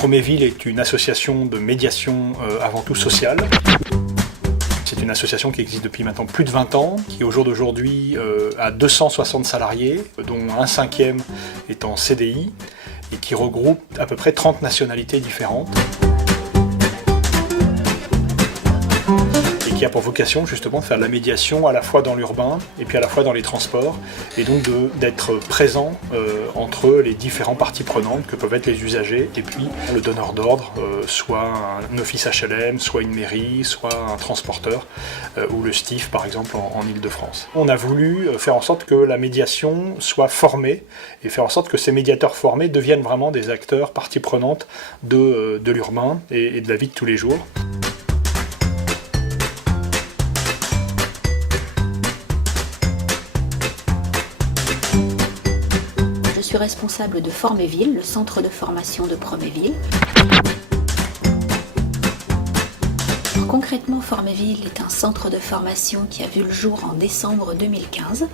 Proméville est une association de médiation avant tout sociale. C'est une association qui existe depuis maintenant plus de 20 ans, qui au jour d'aujourd'hui a 260 salariés, dont un cinquième est en CDI, et qui regroupe à peu près 30 nationalités différentes. Qui a pour vocation justement de faire de la médiation à la fois dans l'urbain et puis à la fois dans les transports, et donc d'être présent entre les différentes parties prenantes que peuvent être les usagers et puis le donneur d'ordre, soit un office HLM, soit une mairie, soit un transporteur ou le STIF par exemple en Île-de-France. On a voulu faire en sorte que la médiation soit formée et faire en sorte que ces médiateurs formés deviennent vraiment des acteurs, parties prenantes de l'urbain et de la vie de tous les jours. Je suis responsable de Forméville, le centre de formation de Proméville. Concrètement, Forméville est un centre de formation qui a vu le jour en décembre 2015,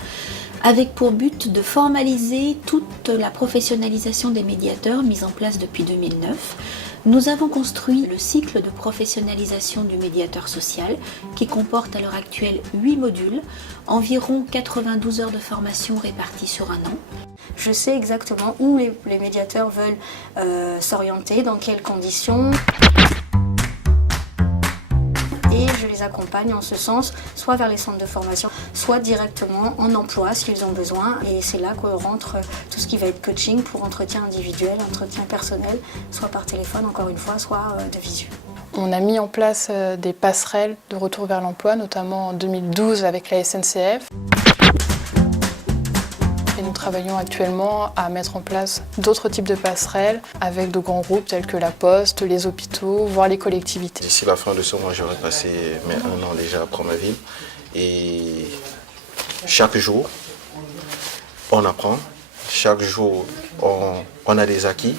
avec pour but de formaliser toute la professionnalisation des médiateurs mise en place depuis 2009. Nous avons construit le cycle de professionnalisation du médiateur social qui comporte à l'heure actuelle 8 modules, environ 92 heures de formation réparties sur un an. Je sais exactement où les médiateurs veulent s'orienter, dans quelles conditions. Et je les accompagne en ce sens, soit vers les centres de formation, soit directement en emploi s'ils ont besoin. Et c'est là que rentre tout ce qui va être coaching pour entretien individuel, entretien personnel, soit par téléphone encore une fois, soit de visu. On a mis en place des passerelles de retour vers l'emploi, notamment en 2012 avec la SNCF. Et nous travaillons actuellement à mettre en place d'autres types de passerelles avec de grands groupes tels que la Poste, les hôpitaux, voire les collectivités. D'ici la fin de ce mois, j'aurai passé un an déjà à Proméville. Et chaque jour, on apprend. Chaque jour, on a des acquis.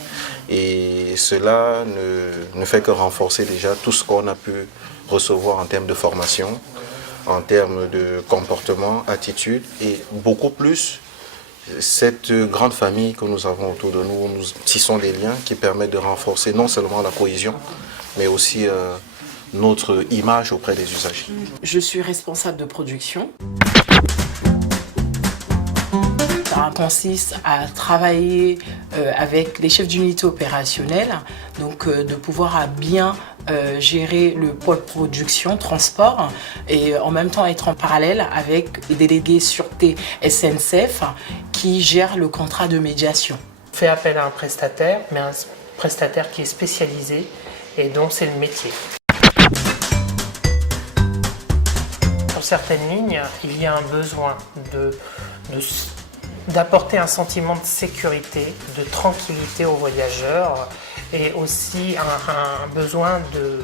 Et cela ne fait que renforcer déjà tout ce qu'on a pu recevoir en termes de formation, en termes de comportement, attitude et beaucoup plus. Cette grande famille que nous avons autour de nous, nous tissons des liens qui permettent de renforcer non seulement la cohésion, mais aussi notre image auprès des usagers. Je suis responsable de production. Ça consiste à travailler avec les chefs d'unité opérationnelle, donc de pouvoir bien gérer le pôle production, transport, et en même temps être en parallèle avec les délégués sûreté SNCF qui gèrent le contrat de médiation. On fait appel à un prestataire, mais un prestataire qui est spécialisé et dont c'est le métier. Sur certaines lignes, il y a un besoin d'apporter un sentiment de sécurité, de tranquillité aux voyageurs et aussi un besoin de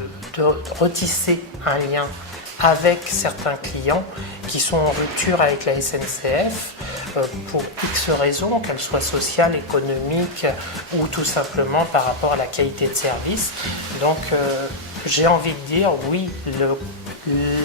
retisser un lien avec certains clients qui sont en rupture avec la SNCF pour X raisons, qu'elles soient sociales, économiques ou tout simplement par rapport à la qualité de service. Donc j'ai envie de dire oui,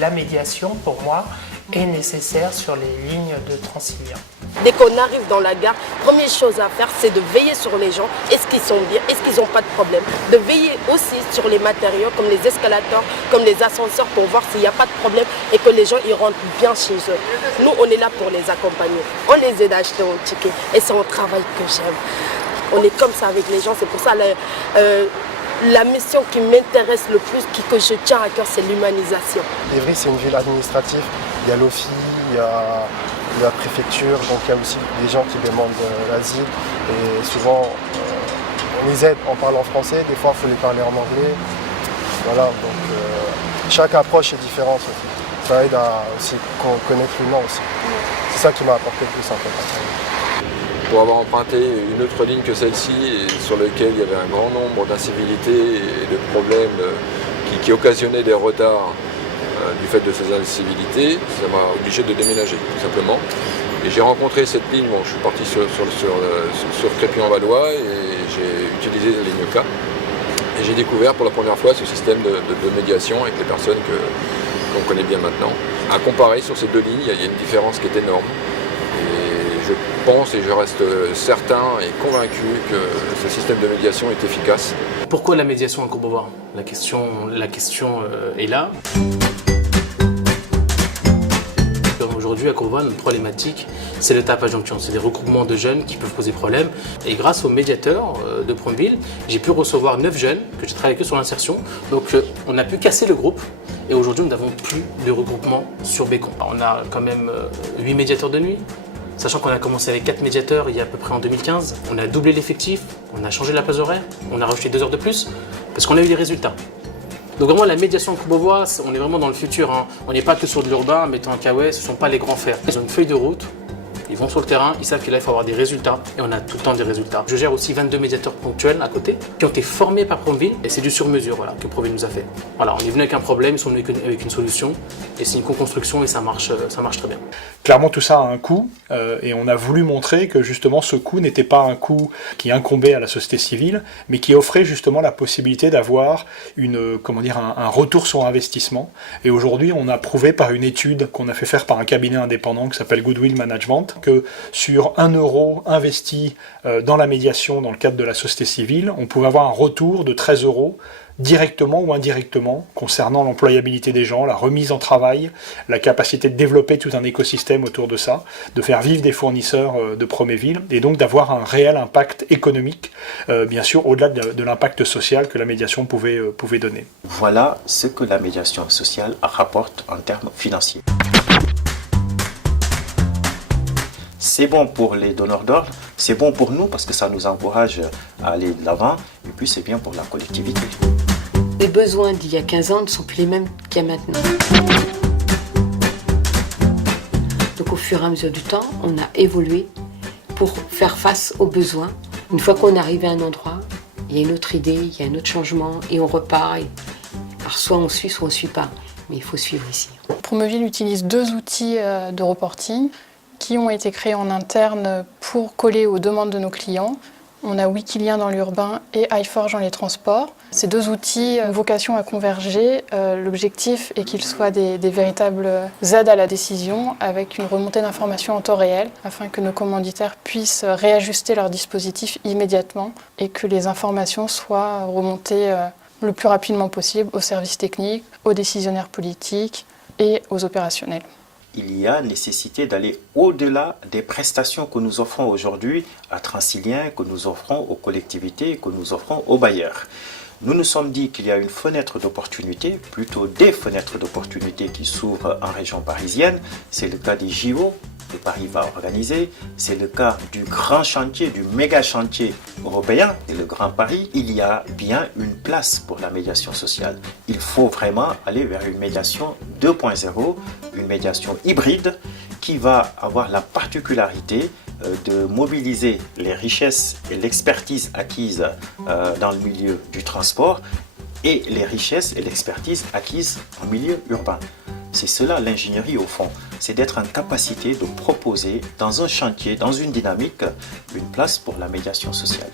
la médiation pour moi est nécessaire sur les lignes de Transilien. Dès qu'on arrive dans la gare, première chose à faire, c'est de veiller sur les gens. Est-ce qu'ils sont bien? Est-ce qu'ils n'ont pas de problème? De veiller aussi sur les matériaux, comme les escalators, comme les ascenseurs, pour voir s'il n'y a pas de problème et que les gens y rentrent bien chez eux. Nous, on est là pour les accompagner. On les aide à acheter un ticket. Et c'est un travail que j'aime. On est comme ça avec les gens. C'est pour ça la mission qui m'intéresse le plus, que je tiens à cœur, c'est l'humanisation. Évry, c'est une ville administrative. Il y a l'OFI, il y a la préfecture, donc il y a aussi des gens qui demandent l'asile. Et souvent, on les aide en parlant français. Des fois, il faut les parler en anglais. Voilà, donc chaque approche est différente. Ça aide à aussi connaître l'humain aussi. C'est ça qui m'a apporté le plus en fait. Pour avoir emprunté une autre ligne que celle-ci, sur laquelle il y avait un grand nombre d'incivilités et de problèmes qui occasionnaient des retards du fait de ces incivilités, ça m'a obligé de déménager, tout simplement. Et j'ai rencontré cette ligne, bon, je suis parti sur Crépy-en-Valois et j'ai utilisé la ligne K. Et j'ai découvert pour la première fois ce système de médiation avec les personnes qu'on connaît bien maintenant. À comparer sur ces deux lignes, il y a une différence qui est énorme. Et je pense et je reste certain et convaincu que ce système de médiation est efficace. Pourquoi la médiation à Courbevoie ? La question est là. Aujourd'hui, à Courbevoie, notre problématique, c'est le tapage jonction. C'est des regroupements de jeunes qui peuvent poser problème. Et grâce au médiateur de Promville, j'ai pu recevoir 9 jeunes que j'ai travaillé avec eux sur l'insertion. Donc, on a pu casser le groupe. Et aujourd'hui, nous n'avons plus de regroupement sur Bécon. On a quand même 8 médiateurs de nuit. Sachant qu'on a commencé avec 4 médiateurs il y a à peu près en 2015. On a doublé l'effectif, on a changé la plage horaire, on a rajouté 2 heures de plus, parce qu'on a eu des résultats. Donc vraiment la médiation à Courbevoie, on est vraiment dans le futur. Hein. On n'est pas que sur de l'urbain, mettant un caouet, ce ne sont pas les grands fers. Ils ont une feuille de route, ils vont sur le terrain, ils savent qu'il faut avoir des résultats, et on a tout le temps des résultats. Je gère aussi 22 médiateurs ponctuels à côté, qui ont été formés par Promville, et c'est du sur-mesure voilà, que Promville nous a fait. Voilà, on est venu avec un problème, ils sont venus avec une solution, et c'est une co-construction, et ça marche très bien. Clairement, tout ça a un coût, et on a voulu montrer que justement ce coût n'était pas un coût qui incombait à la société civile, mais qui offrait justement la possibilité d'avoir un retour sur investissement. Et aujourd'hui, on a prouvé par une étude qu'on a fait faire par un cabinet indépendant qui s'appelle Goodwill Management, que sur 1 euro investi dans la médiation dans le cadre de la société civile, on pouvait avoir un retour de 13 euros directement ou indirectement, concernant l'employabilité des gens, la remise en travail, la capacité de développer tout un écosystème autour de ça, de faire vivre des fournisseurs de Proméville, et donc d'avoir un réel impact économique, bien sûr, au-delà de l'impact social que la médiation pouvait donner. Voilà ce que la médiation sociale rapporte en termes financiers. C'est bon pour les donneurs d'ordre, c'est bon pour nous parce que ça nous encourage à aller de l'avant, et puis c'est bien pour la collectivité. Les besoins d'il y a 15 ans ne sont plus les mêmes qu'il y a maintenant. Donc au fur et à mesure du temps, on a évolué pour faire face aux besoins. Une fois qu'on arrive à un endroit, il y a une autre idée, il y a un autre changement, et on repart. Alors soit on suit, soit on ne suit pas, mais il faut suivre ici. Promeville utilise 2 outils de reporting qui ont été créés en interne pour coller aux demandes de nos clients. On a Wikilien dans l'urbain et iForge dans les transports. Ces 2 outils ont vocation à converger. L'objectif est qu'ils soient des véritables aides à la décision avec une remontée d'informations en temps réel afin que nos commanditaires puissent réajuster leur dispositif immédiatement et que les informations soient remontées le plus rapidement possible aux services techniques, aux décisionnaires politiques et aux opérationnels. Il y a nécessité d'aller au-delà des prestations que nous offrons aujourd'hui à Transilien, que nous offrons aux collectivités, que nous offrons aux bailleurs. Nous nous sommes dit qu'il y a une fenêtre d'opportunité, plutôt des fenêtres d'opportunité qui s'ouvrent en région parisienne. C'est le cas des JO que Paris va organiser. C'est le cas du grand chantier, du méga chantier européen, et le Grand Paris. Il y a bien une place pour la médiation sociale. Il faut vraiment aller vers une médiation 2.0, une médiation hybride qui va avoir la particularité de mobiliser les richesses et l'expertise acquises dans le milieu du transport et les richesses et l'expertise acquises en milieu urbain. C'est cela l'ingénierie au fond, c'est d'être en capacité de proposer dans un chantier, dans une dynamique, une place pour la médiation sociale.